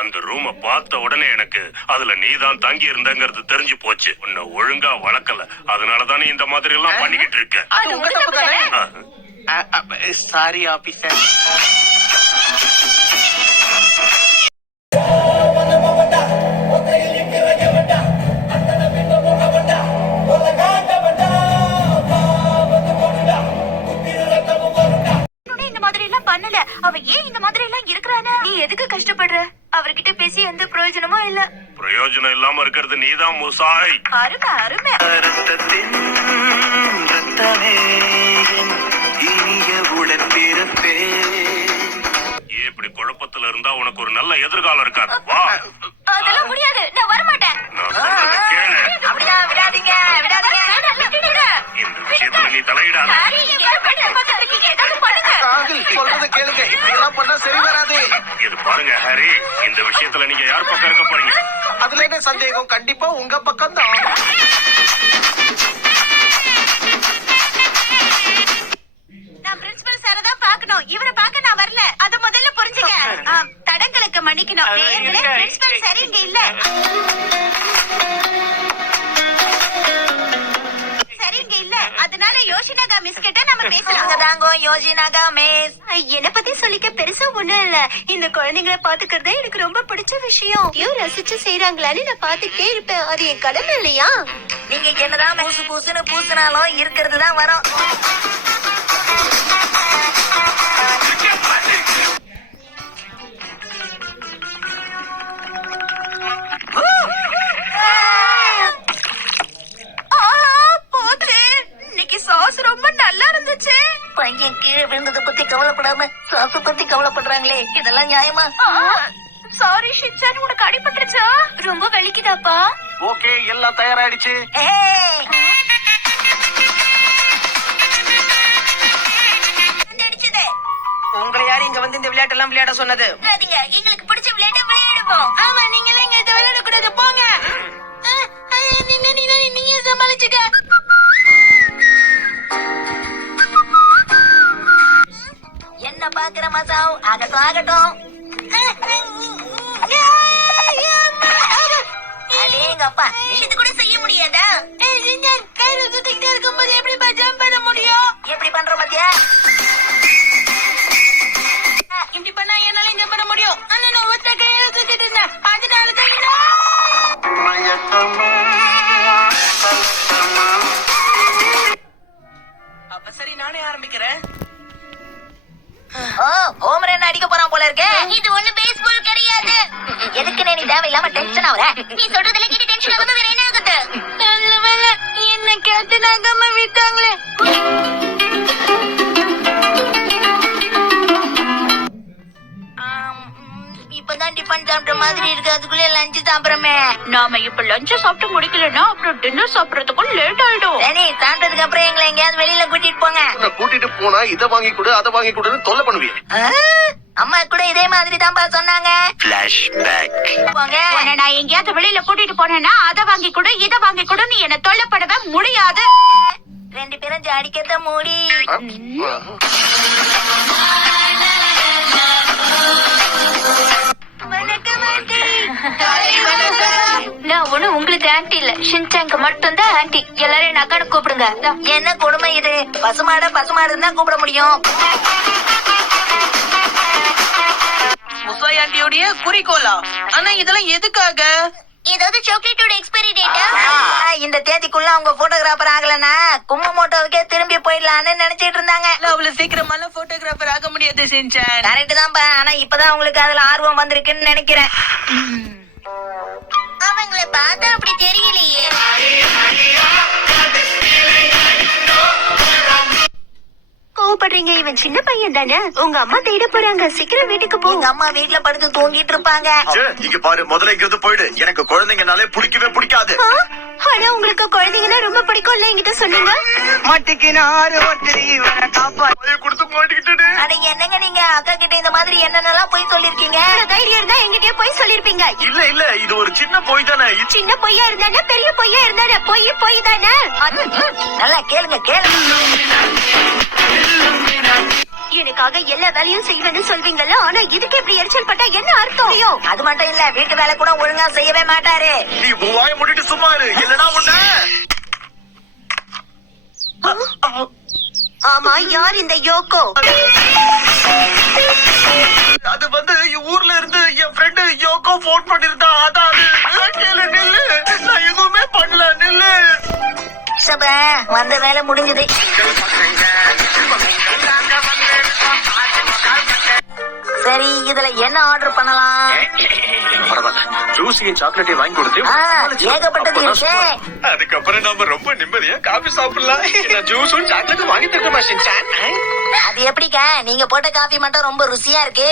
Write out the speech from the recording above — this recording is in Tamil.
அந்த ரூம பார்த்த உடனே எனக்கு அதுல நீதான் தங்கி இருந்தங்கிறது தெரிஞ்சு போச்சு. உன்னை ஒழுங்கா வளர்க்கல, அதனாலதானே இந்த மாதிரி எல்லாம் பண்ணிக்கிட்டு இருக்க. அது உங்க தப்பு தானே. Sorry officer. அவ ஏன் இந்த மாதிரி எல்லாம் இருக்கிறானா? நீ எதுக்கு கஷ்டப்படுற? அவர்கிட்ட பேசி எந்த பிரயோஜனமும் இல்ல. பிரயோஜனம் இல்லாம இருக்கிறது நீதான் முசாய். அருமை அருமை. இப்படி குழப்பத்துல இருந்தா உனக்கு ஒரு நல்ல எதிர்காலம் இருக்காது. வா. அதெல்லாம் முடியாது, நான் வர மாட்டேன். நான் சொல்றத கேளு. அப்படியே விடாதீங்க விடாதீங்க. இந்த விஷயத்துல நீ தலையிடாத. சொல்றத கேளுங்க, இதெல்லாம் பண்ணா சரி வராது. இது பாருங்க ஹாரி, இந்த விஷயத்துல நீங்க யார் பக்கம் இருக்க போறீங்க? அதுல என்ன சந்தேகம், கண்டிப்பா உங்க பக்கம் தான். நான் பிரின்சிபல் சார தான் பார்க்கணும், இவரை பார்க்க நான் வரல. அத முதல்ல புரிஞ்சுங்க. தடங்களுக்கு மன்னிக்கணும். பிரின்சிபல் சார் இங்க இல்ல. அதனால யோஷினாகா மிஸ் கிட்ட நம்ம பேசலாம். தாங்க யோஷினாகா மிஸ். என்ன பத்தி சொல்லிக்க பெருசா ஒண்ணும் இல்ல. இந்த குழந்தைங்களை பாத்துக்கிறதே எனக்கு ரொம்ப பிடிச்ச விஷயம். ரசிச்சு செய்யறாங்களான்னு நான் பாத்துக்கிட்டே இருப்பேன். அது என் கடமை இல்லையா? நீங்க என்னதான் பூசு பூசுன்னு பூசினாலும் இருக்கிறது தான் வரும். ரொம்ப நல்லா இருந்துச்சு. பையன் கீழே விழுந்ததை பத்தி கவலைப்படாம சாசு பத்தி கவலைப்படுறாங்களே, இதெல்லாம் நியாயமா? சாரி ஷின்சான், உனக்கு அடிபட்டுருச்சா? ரொம்ப வலிக்குதாப்பா? ஓகே, எல்லாம் தயாராயிடுச்சு. உங்களை யாரு இங்க வந்து இந்த விளையாட்டு எல்லாம் விளையாட சொன்னது? எங்களுக்கு பிடிச்ச விளையாட்டு விளையாடுவோம். ஆமா, நீங்க எல்லாம் இங்க விளையாட கூடாது, போங்க. நீங்க சமாளிச்சுக்க. என்ன பாக்குற மசாவ்? ஆகட்டும் ஆகட்டும். அடேங்கப்பா, இது கூட செய்ய முடியாதா? கையில சுத்திக்கிட்டே இருக்கும்போது எப்படி ஜம்ப் பண்ண முடியும்? எப்படி பண்ற மத்தியா? இப்படி பண்ணா என்னால ஜம்ப் பண்ண முடியும். ஆனா நான் ஒத்த கையில சுத்திட்டு இருந்தேன், அதனாலதான் அப்ப சரி, நானே ஆரம்பிக்கிறேன். ஹோம் ரன் அடிக்க போறான் போல இருக்கே. இது ஒண்ணு பேஸ்பால் கிடையாது. எதுக்கு நீ தேவையில்லாம டென்ஷன் ஆகுற? நீ சொல்றதுல கேட்டு டென்ஷன் ஆகாம வேற என்ன ஆகுது? நல்ல வேளை என்ன கேப்டன் ஆகாம விட்டாங்களே. இப்பதான் டிஃபன் சாப்பிட்ட மாதிரி இருக்கு, அதுக்குள்ளே லஞ்ச் சாப்பிடுறமே. நாம இப்ப லஞ்ச் சாப்பிட்டு முடிக்கலன்னா அப்புறம் டின்னர் சாப்பிடறதுக்கும் லேட் ஆயிடும். சரி, சாப்பிட்டதுக்கு அப்புறம் எங்களை எங்கேயாவது வெளியில கூட்டிட்டு போங்க. கூட்டிட்டு போனா இதை வாங்கி கொடு அதை வாங்கி கொடுன்னு தொல்லை பண்ணுவீங்க. அம்மா கூட இதே மாதிரி தான்ப்பா சொன்னாங்க. நான் எங்கேயாவது வெளியில கூட்டிட்டு போனேன்னா அதை வாங்கி கொடு இதை வாங்கி கொடுன்னு என்ன தொல்லைப்படவே முடியாது. ரெண்டு பேரும் ஜாடிக்கத்த மூடி. நான் ஒண்ணு உங்களுக்கு ஆன்டி இல்ல, ஷின்சாங்க்கு மட்டும் தான் ஆன்டி. எல்லாரும் என்ன அக்கான்னு கூப்பிடுங்க. என்ன கொடுமை இது? பசுமாடு தான் கூப்பிட முடியும். முசாய் ஆண்டியோடைய குறிக்கோளா? ஆனா இதெல்லாம் எதுக்காக? ஏதாவது சாக்லேட்டோட எக்ஸ்பைரி டேட்டா? இந்த தேதிக்குள்ள அவங்க போட்டோகிராஃபர் ஆகலனா கும்மமோட்டோவுக்கே திரும்பி போயிடலான்னு நினைச்சிட்டு இருந்தாங்க. அவ்வளவு சீக்கிரமால போட்டோகிராஃபர் ஆக முடியாது ஷின்சான். கரெக்ட் தான்ப்பா, ஆனா இப்பதான் உங்களுக்கு அதுல ஆர்வம் வந்திருக்குன்னு நினைக்கிறேன். அவங்கள பார்த்தா அப்படி தெரியலையே. கோவப்படுறீங்க? இவன் சின்ன பையன் தானே, உங்க அம்மா தேட போறாங்க. சீக்கிரம் வீட்டுக்கு போ. உங்க அம்மா வீட்டுல படுத்து தூங்கிட்டு இருப்பாங்க. இங்க பாரு, முதல்ல இங்கிருந்து போயிடு. எனக்கு குழந்தைங்கனாலே பிடிக்கவே பிடிக்காது. ஆனா உங்களுக்கு குழந்தைங்கன்னா ரொம்ப பிடிக்கும்ல, என்கிட்ட சொன்னீங்க. அட என்னங்க நீங்க அக்கா கிட்ட இந்த மாதிரி என்னென்னலாம் போய் சொல்லிருக்கீங்க? தைரியம் இருந்தா என்கிட்டயே போய் சொல்லிருப்பீங்க. இல்ல இது ஒரு சின்ன பொய் தானே. சின்ன பொய்யா இருந்தானே பெரிய பொய்யா இருந்தானே? பொய் தானே. நல்லா கேளுங்க. எனக்காக எல்லா வேலையும் செய்வேன்னு சொல்வீங்கல்ல, ஆனா இதுக்கு இப்படி எரிச்சல் பட்டா என்ன அர்த்தம்? அது மட்டும் இல்ல, வீட்டு வேலை கூட ஒழுங்கா செய்யவே மாட்டாரு. நீ வாய மூடிட்டு சும்மா இரு, இல்லனா உன்ன. ஆமா, யார் இந்த யோகோ? அது வந்து ஊர்ல இருந்து என் ஃப்ரெண்டு யோகோ போன் பண்ணிருந்தா. அதான் அது. கேளு, நில்லு, நான் எதுவுமே பண்ணல, நில்லு. சப, வந்த வேலை முடிஞ்சது. சரி, இதுல என்ன ஆர்டர் பண்ணலாம்? பரவாயில்ல, ஜூஸையும் சாக்லேட்டையும் வாங்கி கொடுத்து ஏகப்பட்டது இருக்கு. அதுக்கப்புறம் நாம ரொம்ப நிம்மதியா காபி சாப்பிடலாம். ஜூஸும் சாக்லேட்டும் வாங்கி தரமா? அது எப்படிக்கா, நீங்க போட்ட காபி மட்டும் ரொம்ப ருசியா இருக்கு.